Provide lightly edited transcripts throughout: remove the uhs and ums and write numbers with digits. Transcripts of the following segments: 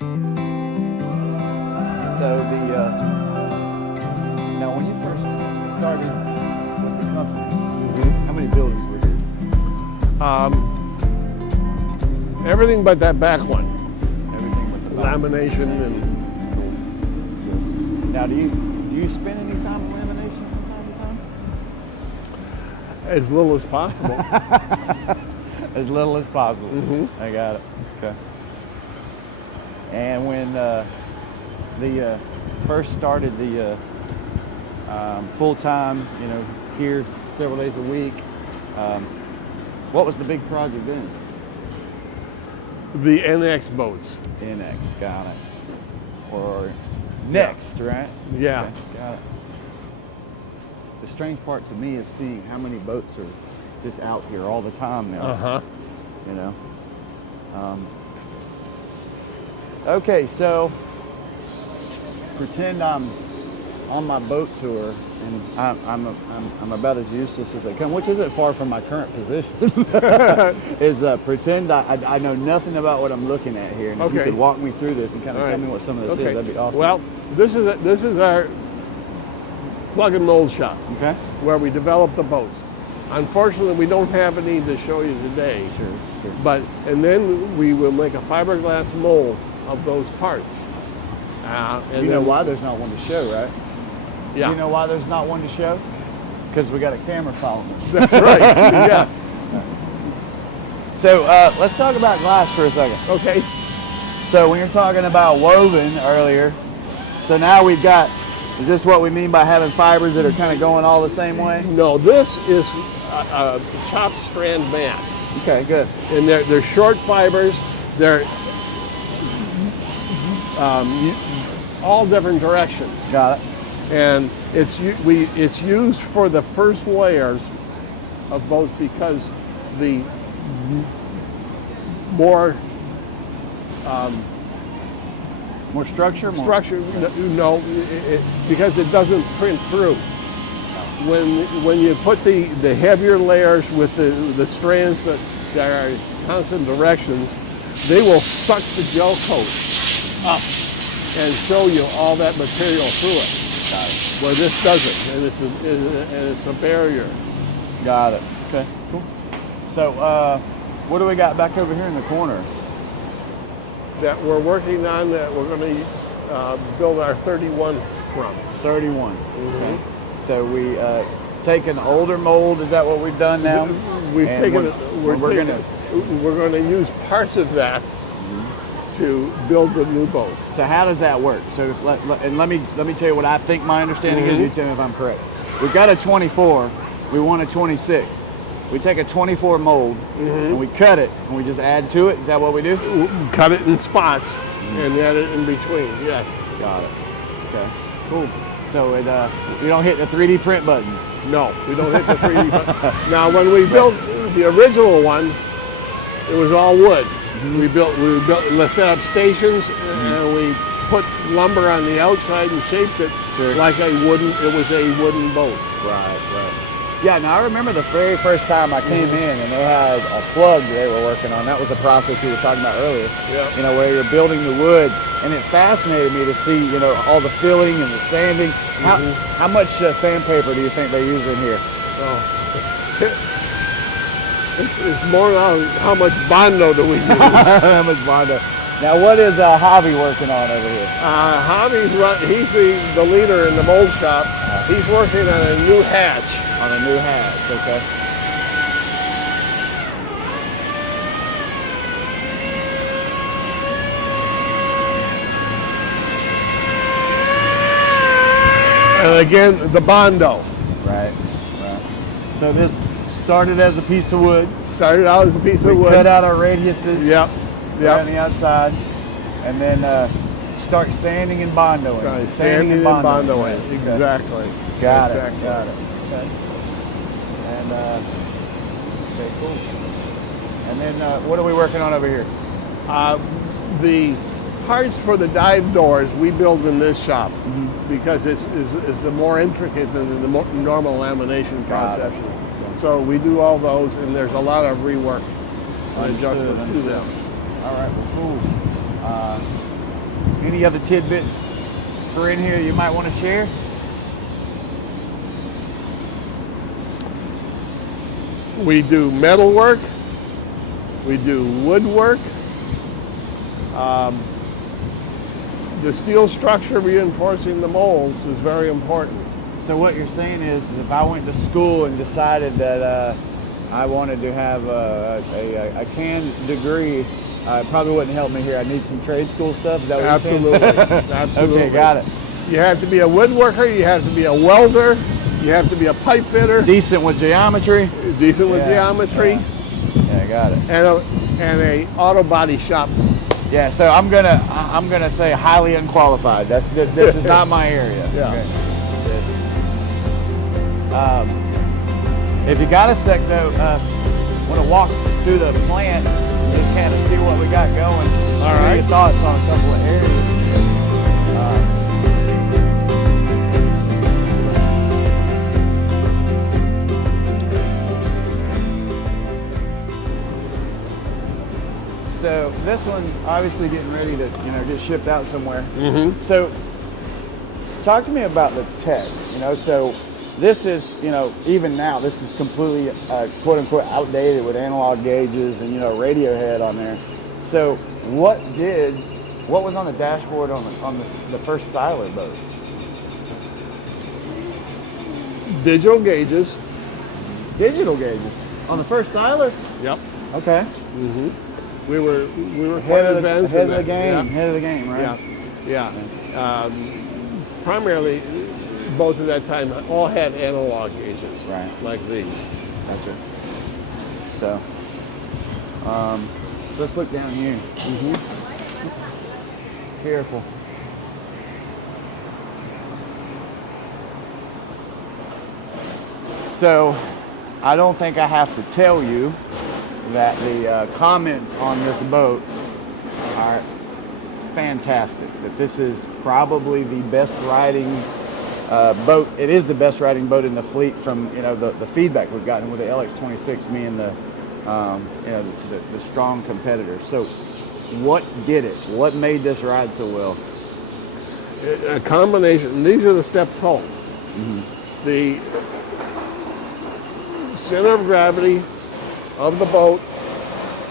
So now when you first started with the company, how many buildings were here? Everything but that back one. Everything but the back. Lamination and Now do you spend any time in lamination from time to time? as little as possible. As little as possible. I got it. Okay. And when the first started the full-time, here several days a week, what was the big project then? The NX boats. NX, got it. Or next, right? Yeah. Okay, got it. The strange part to me is seeing how many boats are just out here all the time now. Okay, so pretend I'm on my boat tour and I'm about as useless as they come, which isn't far from my current position. Is pretend I know nothing about what I'm looking at here, and if you could walk me through this and kind of tell me what some of this is, that'd be awesome. Well, this is our plug and mold shop, where we develop the boats. Unfortunately, we don't have any to show you today. Sure. And then we will make a fiberglass mold of those parts. And you know why there's not one to show, right? Yeah. You know why there's not one to show? Because we got a camera following us. That's right. Yeah. So let's talk about glass for a second. Okay. So when you're talking about woven earlier, so now we've got, is this what we mean by having fibers that are kind of going all the same way? No, this is a chopped strand mat. Okay, good. And they're short fibers. They're all different directions. Got it. And it's used for the first layers of boats because the more structure? Because it doesn't print through. When you put the heavier layers with the strands that are constant directions, they will suck the gel coat up and show you all that material through it. Got it. Where this doesn't, and it's a barrier. Got it. Okay, cool. So what do we got back over here in the corner? That we're working on, that we're going to build our 31 from. 31. Okay. So we take an older mold. Is that what we've done now? We're going to use parts of that to build the new boat. So how does that work? So let me tell you what I think my understanding is. You tell me if I'm correct. We've got a 24. We want a 26. We take a 24 mold and we cut it and we just add to it. Is that what we do? Cut it in spots and add it in between. Yes. Got it. Okay. Cool. So we don't hit the 3D print button. No, we don't hit the 3D button. Now, when we built the original one, it was all wood. We set up stations and we put lumber on the outside and shaped it like it was a wooden boat. Right. Yeah, now I remember the very first time I came in and they had a plug they were working on. That was the process you were talking about earlier. Yeah. Where you're building the wood, and it fascinated me to see, all the filling and the sanding. How much sandpaper do you think they use in here? It's more on how much Bondo do we use. How much Bondo? Now, what is Javi working on over here? He's the leader in the mold shop. He's working on a new hatch. On a new hatch, okay. And again, the Bondo. Right. So this started as a piece of wood. Started out as a piece of wood. Cut out our radiuses. Yep. On the outside, and then start sanding and bondoing. Sanding and bondoing. Okay. Exactly. Got it. Okay. And okay, cool. And then what are we working on over here? The parts for the dive doors we build in this shop because it's more intricate than the normal lamination process. So we do all those, and there's a lot of rework and adjustment to them. All right, well, cool. Any other tidbits for in here you might want to share? We do metal work. We do woodwork. The steel structure reinforcing the molds is very important. So what you're saying is if I went to school and decided that I wanted to have a CAN degree, it probably wouldn't help me here. I need some trade school stuff. Is that what you're saying? Absolutely. Okay, got it. You have to be a woodworker, you have to be a welder, you have to be a pipe fitter. Decent with geometry. Decent with geometry. Yeah, got it. And a auto body shop. Yeah, so I'm gonna say highly unqualified. This is not my area. Yeah. Okay. If you got a sec though, want to walk through the plant, just kind of see what we got going. All right. Your thoughts on a couple of areas. So this one's obviously getting ready to, get shipped out somewhere. Mm-hmm. So talk to me about the tech, so this is, even now, this is completely quote unquote outdated with analog gauges and, radio head on there. So what was on the dashboard on the first Seyler boat? Digital gauges. Digital gauges on the first Seyler? Yep. Okay. Mm-hmm. We were quite advanced ahead of the game. Head of the game, right? Yeah. Primarily, both at that time all had analog gauges, right? Like these. Gotcha. So, let's look down here. Mm-hmm. Careful. So, I don't think I have to tell you that the comments on this boat are fantastic. That this is probably the best riding boat. It is the best riding boat in the fleet from the feedback we've gotten with the LX26, me and the strong competitors. So, what did it? What made this ride so well? A combination. These are the stepped hulls. Mm-hmm. The center of gravity of the boat,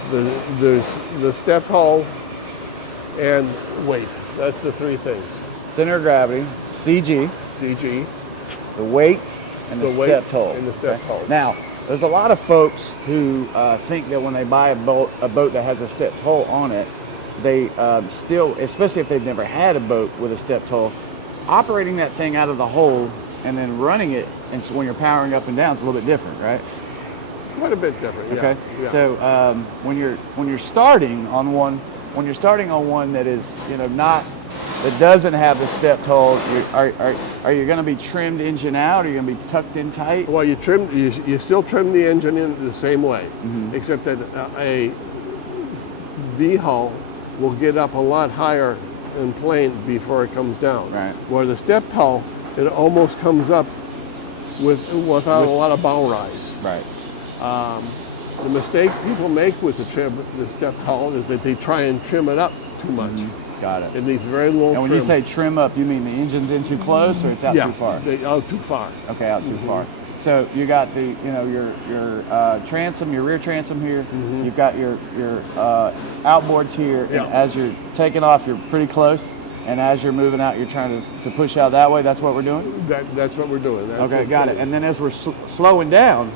the step hull, and weight. That's the three things. Center of gravity, CG, the weight, and the stepped hull. And the stepped hull. Now, there's a lot of folks who think that when they buy a boat that has a stepped hull on it, they still, especially if they've never had a boat with a stepped hull, operating that thing out of the hole and then running it, and so when you're powering up and down, it's a little bit different, right? Quite a bit different. Okay. Yeah. So when you're starting on one that is that doesn't have the stepped hull, are you going to be trimmed engine out? Are you going to be tucked in tight? Well, you still trim the engine in the same way, Mm-hmm. except that a V hull will get up a lot higher in plane before it comes down. Right. Where the stepped hull, it almost comes up without a lot of bow rise. Right. The mistake people make with the stepped hull is that they try and trim it up too much. Mm-hmm. Got it. It needs very little And when trim. you say trim up, you mean the engine's in too close or it's out too far? Out too far. Okay, out too far. So you got the your transom, your rear transom here. Mm-hmm. You've got your outboards here. Yeah. And as you're taking off, you're pretty close. And as you're moving out, you're trying to push out that way. That's what we're doing? That's what we're doing. That's Okay, got it. And then as we're slowing down,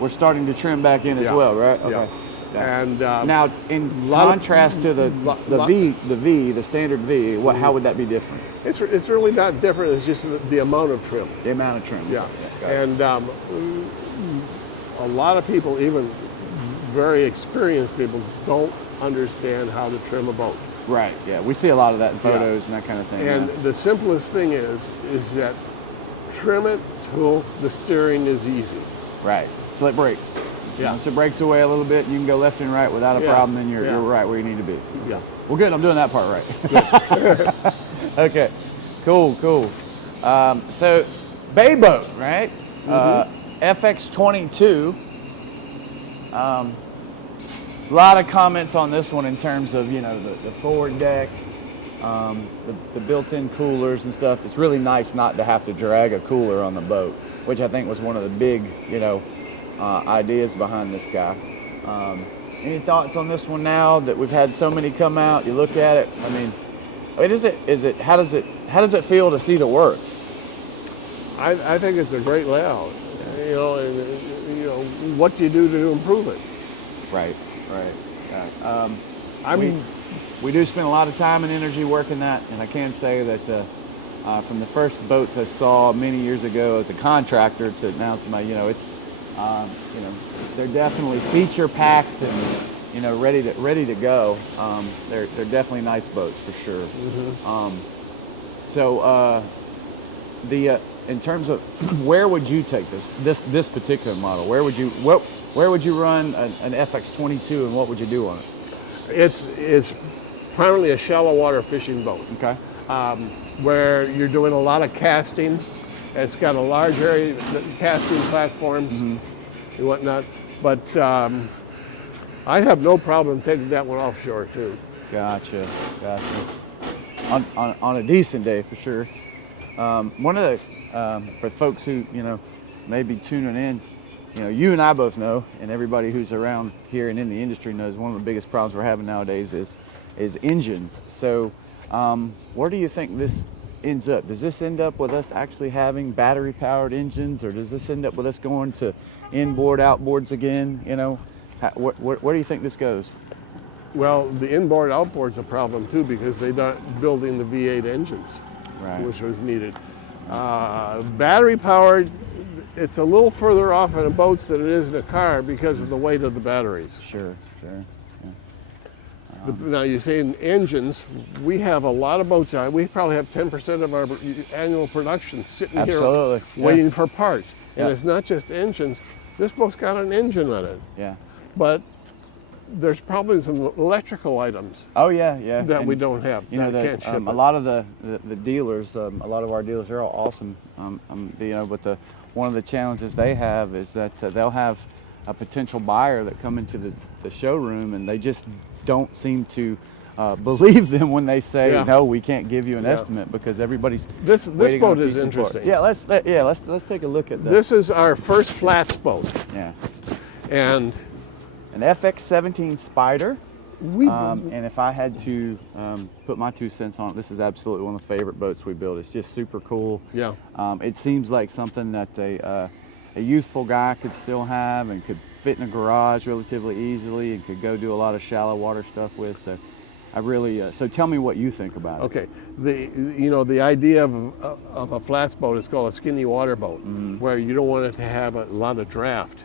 we're starting to trim back in as well, right? Okay. Yeah. And now, in contrast to the standard V, how would that be different? It's really not different. It's just the amount of trim. The amount of trim. Yeah. And a lot of people, even very experienced people, don't understand how to trim a boat. Right. Yeah. We see a lot of that in photos and that kind of thing. And the simplest thing is that trim it till the steering is easy. Right. Till it breaks. Yeah. Once it breaks away a little bit, you can go left and right without a problem, and you're right where you need to be. Yeah. Well, good. I'm doing that part right. Okay. Cool. So, bay boat, right? FX22. A lot of comments on this one in terms of the forward deck. the built-in coolers and stuff. It's really nice not to have to drag a cooler on the boat, which I think was one of the big, ideas behind this guy. Any thoughts on this one now that we've had so many come out? You look at it. I mean, how does it feel to see the work? I think it's a great layout. And what do you do to improve it? Right. Yeah. We do spend a lot of time and energy working that, and I can say that from the first boats I saw many years ago as a contractor to now they're definitely feature packed and ready to go. They're definitely nice boats for sure. Mm-hmm. In terms of where would you take this particular model? Where would you run an FX22 and what would you do on it? It's primarily a shallow water fishing boat. Okay. Where you're doing a lot of casting. It's got a large area, casting platforms and whatnot. But I have no problem taking that one offshore too. Gotcha. On a decent day for sure. One of the for folks who may be tuning in, you and I both know, and everybody who's around here and in the industry knows, one of the biggest problems we're having nowadays is engines. So where do you think this ends up? Does this end up with us actually having battery powered engines, or does this end up with us going to inboard outboards again? Where do you think this goes? Well, the inboard outboard's a problem too, because they're not building the V8 engines, right, which was needed. Battery powered, it's a little further off in boats than it is in a car because of the weight of the batteries. Sure. Now you're saying engines, we have a lot of boats out. We probably have 10% of our annual production sitting here waiting for parts. And it's not just engines. This boat's got an engine on it. Yeah. But there's probably some electrical items. Oh yeah. That we don't have. Can't ship a lot of the dealers, a lot of our dealers, they're all awesome. But one of the challenges they have is that they'll have a potential buyer that come into the showroom and they just don't seem to believe them when they say no, we can't give you an estimate, because everybody's this boat is interesting. Yeah, let's take a look at this. This is our first flats boat. Yeah. And an FX17 Spyder. And if I had to put my 2 cents on it, this is absolutely one of the favorite boats we build. It's just super cool. Yeah. It seems like something that a youthful guy could still have and could fit in a garage relatively easily and could go do a lot of shallow water stuff with. So I really, so tell me what you think about it. Okay, the idea of a flats boat is called a skinny water boat, where you don't want it to have a lot of draft.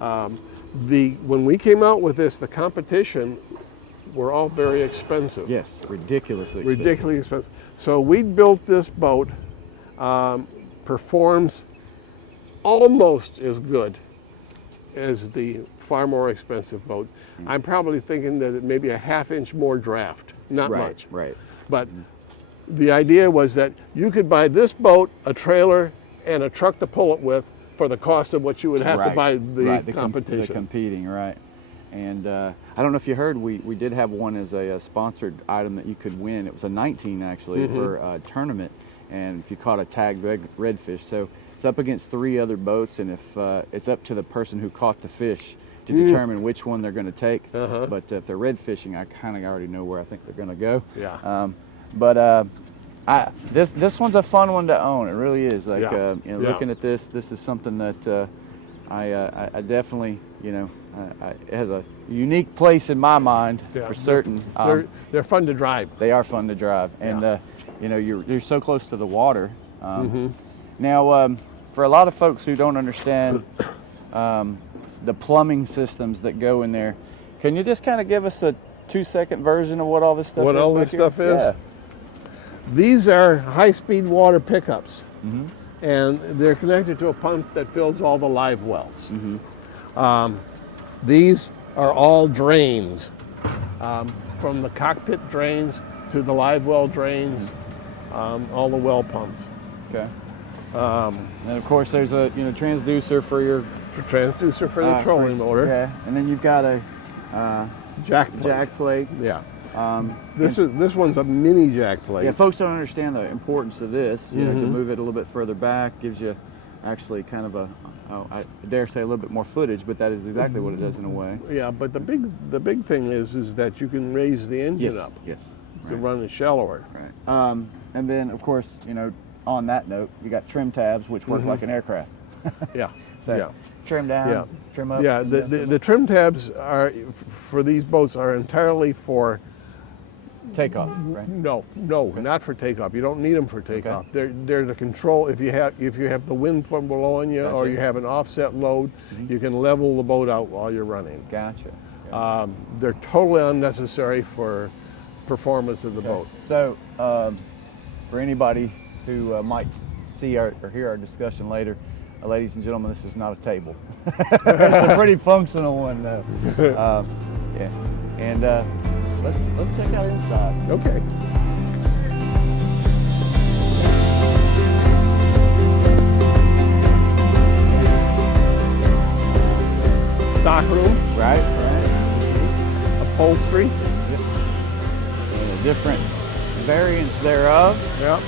When we came out with this, the competition were all very expensive. Yes, ridiculously expensive. So we built this boat, performs almost as good as the far more expensive boat. I'm probably thinking that it may be a half-inch more draft, not much. Right. But the idea was that you could buy this boat, a trailer, and a truck to pull it with for the cost of what you would have to buy the competition. The competing, right. And I don't know if you heard, we did have one as a sponsored item that you could win. It was a 19 actually for a tournament, and if you caught a tagged redfish. So it's up against 3 other boats, and if it's up to the person who caught the fish to determine which one they're going to take. But if they're red fishing, I kind of already know where I think they're going to go. Yeah. This one's a fun one to own. It really is. Looking at this is something that I definitely, it has a unique place in my mind for certain. They're fun to drive. They are fun to drive, and you're so close to the water. Now, for a lot of folks who don't understand the plumbing systems that go in there, can you just kind of give us a 2-second version of what all this stuff is? What all this stuff is? Yeah. These are high-speed water pickups, and they're connected to a pump that fills all the live wells. These are all drains, from the cockpit drains to the live well drains, all the well pumps. Okay. And of course, there's a transducer for your transducer for the trolling motor. Yeah, and then you've got a jack plate. Yeah. This one's a mini jack plate. Yeah, folks don't understand the importance of this. You know, to move it a little bit further back gives you actually kind of I dare say a little bit more footage, but that is exactly what it does in a way. Yeah, but the big thing is that you can raise the engine up. Yes. To run it shallower. Right. And then, of course, you know, on that note, you got trim tabs, which work like an aircraft. Yeah. So yeah. trim down, trim up. Yeah. The trim tabs are for these boats are entirely for takeoff. Right. No, not for takeoff. You don't need them for takeoff. They're to control if you have the wind from below on you, or you have an offset load, you can level the boat out while you're running. Gotcha. They're totally unnecessary for performance of the boat. So, for anybody who might see or hear our discussion later, ladies and gentlemen, this is not a table. It's a pretty functional one, though. Yeah, and let's check out inside. Okay. Stock room. Right. Upholstery. Different variants thereof. Yep.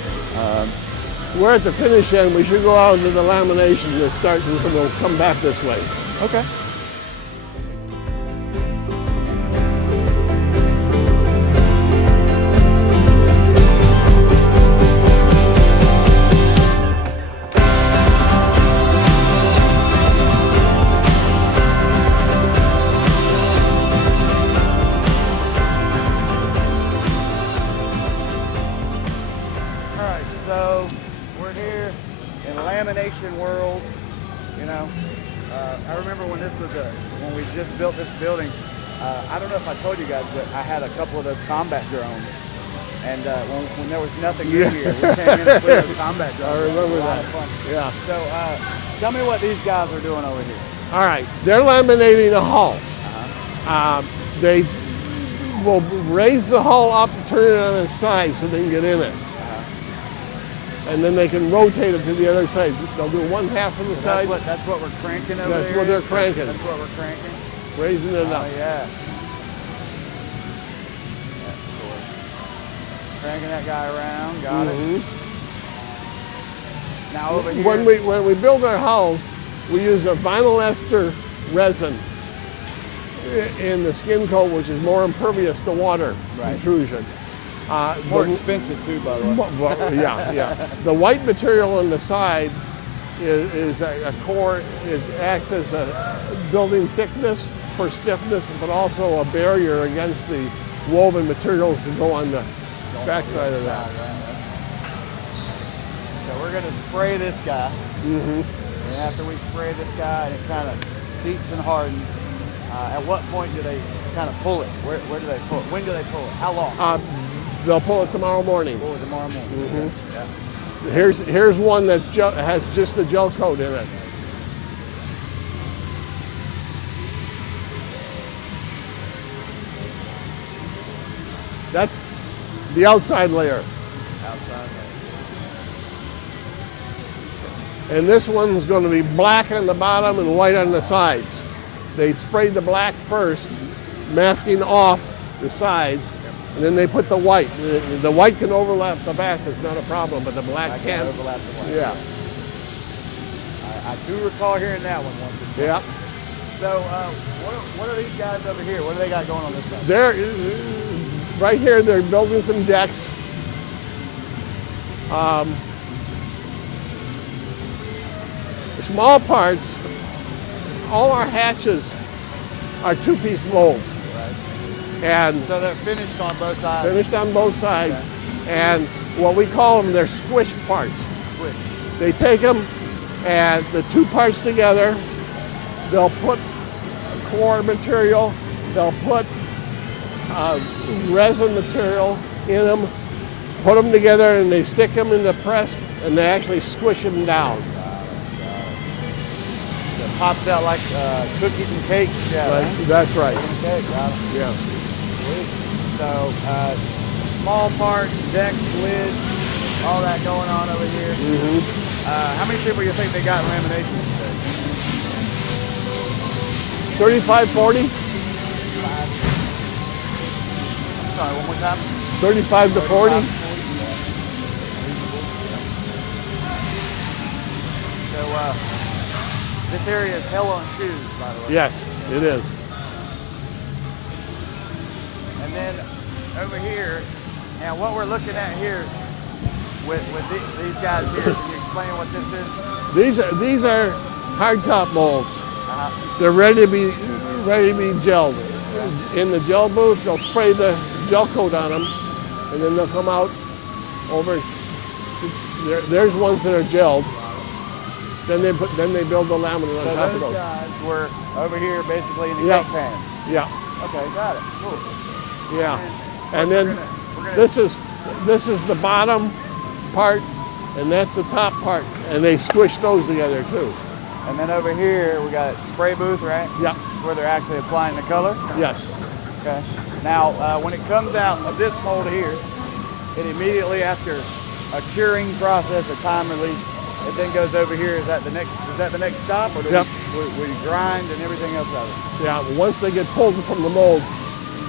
We're at the finish end. We should go out into the lamination and start, and we'll come back this way. Okay. World, you know, I remember when when we just built this building. I don't know if I told you guys, but I had a couple of those combat drones, and when there was nothing in here, we came in and flew those combat drones. I remember that. Yeah. So tell me what these guys are doing over here. All right, they're laminating a hull. They will raise the hull up and turn it on its side so they can get in it. And then they can rotate it to the other side. They'll do one half of the side. That's what we're cranking over there? That's what they're cranking. That's what we're cranking? Raising it up. Oh, yeah. Cool. Cranking that guy around. Got it. Now over here. When we build our hulls, we use a vinyl ester resin in the skin coat, which is more impervious to water intrusion. More expensive too, by the way. Yeah. The white material on the side is a core. It acts as a building thickness for stiffness, but also a barrier against the woven materials that go on the backside of that. So we're going to spray this guy. And after we spray this guy and it kind of seats and hardens, at what point do they kind of pull it? Where do they pull it? When do they pull it? How long? They'll pull it tomorrow morning. Pull it tomorrow morning. Yeah. Here's one that has just the gel coat in it. That's the outside layer. And this one's going to be black on the bottom and white on the sides. They sprayed the black first, masking off the sides. And then they put the white. The white can overlap the back, it's not a problem, but the black can't. Overlap the white. Yeah. I do recall hearing that one once. Yeah. So what are these guys over here? What do they got going on this side? They're, right here, they're building some decks. Small parts, all our hatches are two-piece molds. And so they're finished on both sides? Finished on both sides. Okay. And what we call them, they're squished parts. Squished. They take them and the two parts together, they'll put core material, they'll put resin material in them, put them together, and they stick them in the press, and they actually squish them down. So it pops out like cookies and cakes? Yeah, right. That's right. Cookies and cake, got it. Yeah. So, small parts, decks, lids, all that going on over here. How many people you think they got in lamination today? 35, 40. sorry, one more time. 35 to 40. So this area is hell on shoes, by the way. Yes, it is. And then over here, now what we're looking at here with these guys here, can you explain what this is? These are hard top molds. Uh-huh. They're ready to be gelled. In the gel booth, they'll spray the gel coat on them, and then they'll come out over. There's ones that are gelled. Then they build the laminate on So top of those those. guys were over here basically in the Yeah. cake pan. Yeah, Okay, got it. Cool. yeah. And And then we're gonna this is the bottom part, and that's the top part, and they squish those together too. and then over here we got spray booth, right? Yeah. Where they're actually applying the color. Yes. Okay. Now, when it comes out of this mold here, it immediately after a curing process, a time release, it then goes over here. Is that the next stop, or do Yep. we grind and everything else out of it? Yeah. Once they get pulled from the mold,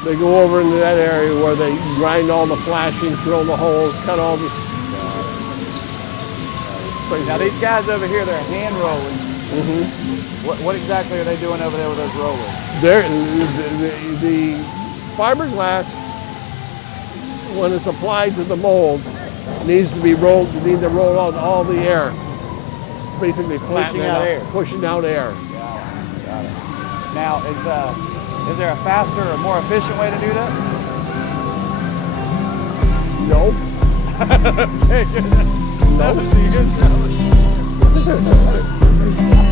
they go over into that area where they grind all the flashings, drill the holes, cut all the. Now these guys over here, they're hand rolling. Mm-hmm. What exactly are they doing over there with those rollers? The fiberglass, when it's applied to the molds, needs to be rolled. You need to roll out all the air, basically flattening out air. pushing out air. Got it. Now, is there a faster or more efficient way to do that? No. Hey, No. that was you.